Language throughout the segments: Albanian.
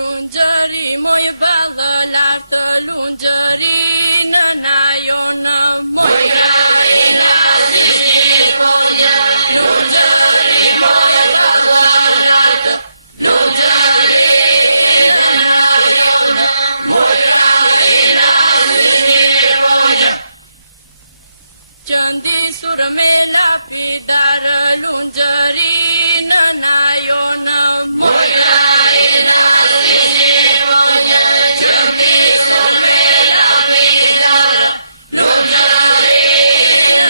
Lungjëri moj ballë lartë, lungjëri në najonë, moja I lazi moja, lungjëri moj ballë lartë, lungjëri në najonë, moja I lazi moja. Qëndisur me lapidar, lungjëri në najonë, moja I lazi moja, qëndisur me lapidar, lungjëri në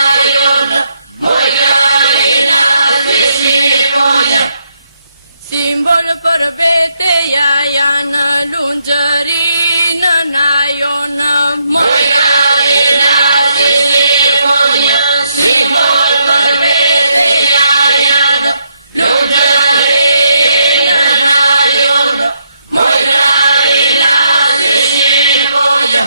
najonë, moja I lazi moja. Simbol për veteja janë lungjëri në najonë, moja I lazi moja, simbol për veteja janë lungjëri në najonë, moja I lazi moja.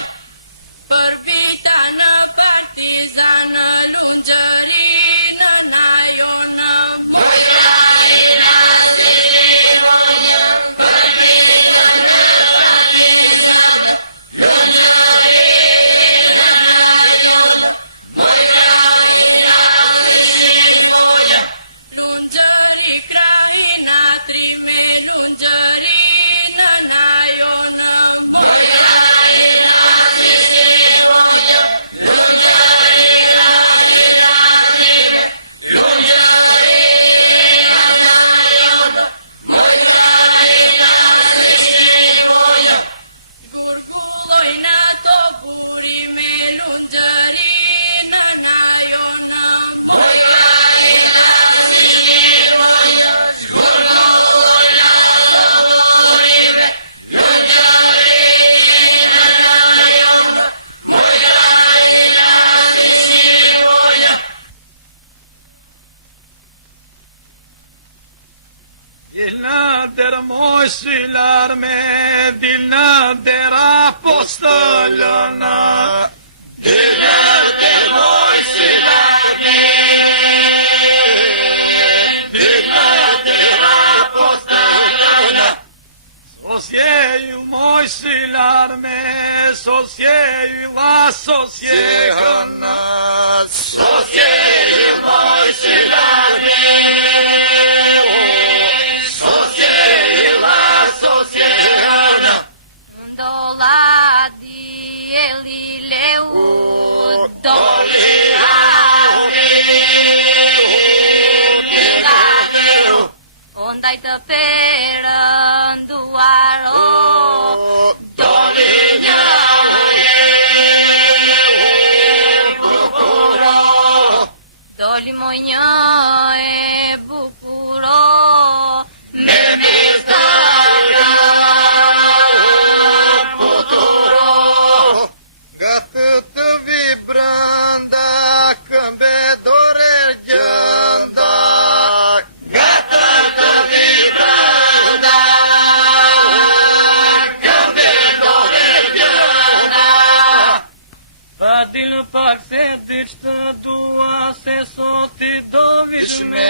Për vita në partizan, lungjëri në najonë, moja I lazi moja. Për vita në partizan, lungjëri në najonë, moja I lazi moja. Lungjëri krahinatri me lungjëri në najonë, moja I lazi moja. Lungjëri krahinatri me lungjëri në najonë, moja I lazi moja. Gurgullojnë ato buri me lungjëri në najonë, moja I lazi moja. Gurgullojnë ato buri me lungjëri në najonë, moja I lazi moja. Dilna der moj sylar me, dilna der apostolona. Dilna der moj sylar me, dilna der apostolona. Sosjeju moj sylar me, sosjeju la sosjegana. Sosjeju moj sylar me, sosjeju la sosjegana. Ndolla dielli leu, doli rahu, ondaj të perënduar, doli bukuro, doli moj një e bukuro, me mistara bukuro. Nga të vi brënda, këmbe dore gjënda. Nga të vi brënda, këmbe dore gjënda. Pa ti në pak se ti qëtë tua, se sot ti do vish me